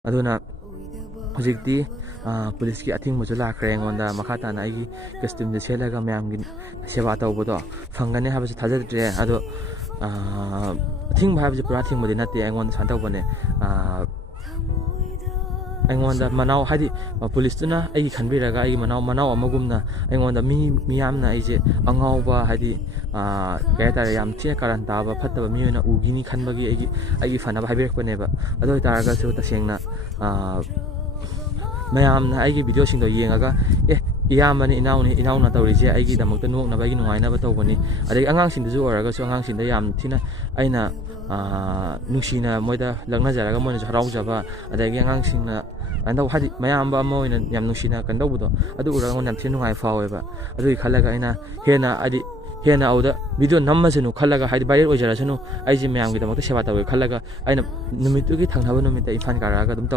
ꯑꯗꯨꯅ ꯍꯧꯖꯤꯛꯇꯤ ꯄꯨꯂꯤꯁꯀꯤ ꯑꯊꯤꯡꯕꯁꯨ ꯂꯥꯛꯈ꯭ꯔꯦ ꯑꯩꯉꯣꯟꯗ ꯃꯈꯥ ꯇꯥꯅ ꯑꯩꯒꯤ ꯀꯁꯇ꯭ꯌꯨꯝꯗ ꯁꯦꯠꯂꯒ ꯃꯌꯥꯝꯒꯤ ꯁꯦꯕꯥ ꯇꯧꯕꯗꯣ ꯐꯪꯒꯅꯤ ꯍꯥꯏꯕꯁꯨ ꯊꯥꯖꯗ꯭ꯔꯦ ꯑꯗꯣ ꯑꯊꯤꯡꯕ ꯍꯥꯏꯕꯁꯤ ꯄꯨꯔꯥ ꯊꯤꯡꯕꯗꯤ ꯅꯠꯇꯦ ꯑꯩꯉꯣꯟꯗ ꯁꯨꯃꯥꯏꯅ ꯇꯧꯕꯅꯦ ꯑꯩꯉꯣꯟꯗ ꯃꯅꯥꯎ ꯍꯥꯏꯗꯤ ꯄꯨꯂꯤꯁꯇꯨꯅ ꯑꯩꯒꯤ ꯈꯟꯕꯤꯔꯒ ꯑꯩꯒꯤ ꯃꯅꯥꯎ ꯑꯃꯒꯨꯝꯅ ꯑꯩꯉꯣꯟꯗ ꯃꯤꯌꯥꯝꯅ ꯑꯩꯁꯦ ꯑꯉꯥꯎꯕ ꯍꯥꯏꯗꯤ ꯀꯩ ꯍꯥꯏꯇꯥꯔꯦ ꯌꯥꯝ ꯊꯤꯅ ꯀꯥꯔꯟ ꯇꯥꯕ ꯐꯠꯇꯕ ꯃꯤ ꯑꯣꯏꯅ ꯎꯈꯤꯅꯤ ꯈꯟꯕꯒꯤ ꯑꯩꯒꯤ ꯐꯅꯕ ꯍꯥꯏꯕꯤꯔꯛꯄꯅꯦꯕ ꯑꯗꯨ ꯑꯣꯏꯇꯥꯔꯒꯁꯨ ꯇꯁꯦꯡꯅ ꯃꯌꯥꯝꯅ ꯑꯩꯒꯤ ꯚꯤꯗꯤꯑꯣꯁꯤꯡꯗꯣ ꯌꯦꯡꯉꯒ ꯏꯌꯥꯝꯕꯅꯤ ꯏꯅꯥꯎꯅ ꯇꯧꯔꯤꯁꯦ ꯑꯩꯒꯤꯗꯃꯛꯇ ꯅꯣꯛꯅꯕ ꯑꯩꯒꯤ ꯅꯨꯡꯉꯥꯏꯅꯕ ꯇꯧꯕꯅꯤ ꯑꯗꯒꯤ ꯑꯉꯥꯡꯁꯤꯡꯗꯁꯨ ꯑꯣꯏꯔꯒꯁꯨ ꯑꯉꯥꯡꯁꯤꯡꯗ ꯌꯥꯝ ꯊꯤꯅ ꯑꯩꯅ ꯅꯨꯡꯁꯤꯅ ꯃꯣꯏꯗ ꯂꯛꯅꯖꯔꯒ ꯃꯣꯏꯅꯁꯨ ꯍꯔꯥꯎꯖꯕ ꯑꯗꯒꯤ ꯑꯉꯥꯡꯁꯤꯡꯅ ꯀꯩꯅꯣ ꯇꯧꯕ ꯍꯥꯏꯗꯤ ꯃꯌꯥꯝꯕ ꯑꯃ ꯑꯣꯏꯅ ꯌꯥꯝ ꯅꯨꯡꯁꯤꯅ ꯀꯩꯅꯣ ꯇꯧꯕꯗꯣ ꯑꯗꯨ ꯎꯔꯒ ꯑꯩꯉꯣꯟꯗ ꯌꯥꯝ ꯊꯤꯅ ꯅꯨꯡꯉꯥꯏ ꯐꯥꯎꯋꯦꯕ ꯑꯗꯨꯒꯤ ꯈꯜꯂꯒ ꯑꯩꯅ ꯍꯦꯟꯅ ꯑꯗꯨꯗ ꯚꯤꯗꯤꯑꯣ ꯅꯝꯃꯁꯅꯨ ꯈꯜꯂꯒ ꯍꯥꯏꯗꯤ ꯚꯥꯏꯔꯦꯜ ꯑꯣꯏꯖꯔꯁꯅꯨ ꯑꯩꯁꯦ ꯃꯌꯥꯝꯒꯤꯗꯃꯛꯇ ꯁꯦꯕꯥ ꯇꯧꯒꯦ ꯈꯜꯂꯒ ꯑꯩꯅ ꯅꯨꯃꯤꯠꯇꯨꯒꯤ ꯊꯪꯅꯕ ꯅꯨꯃꯤꯠꯇ ꯏꯝꯐꯥꯜ ꯀꯥꯔꯛꯑꯒ ꯑꯗꯨꯝ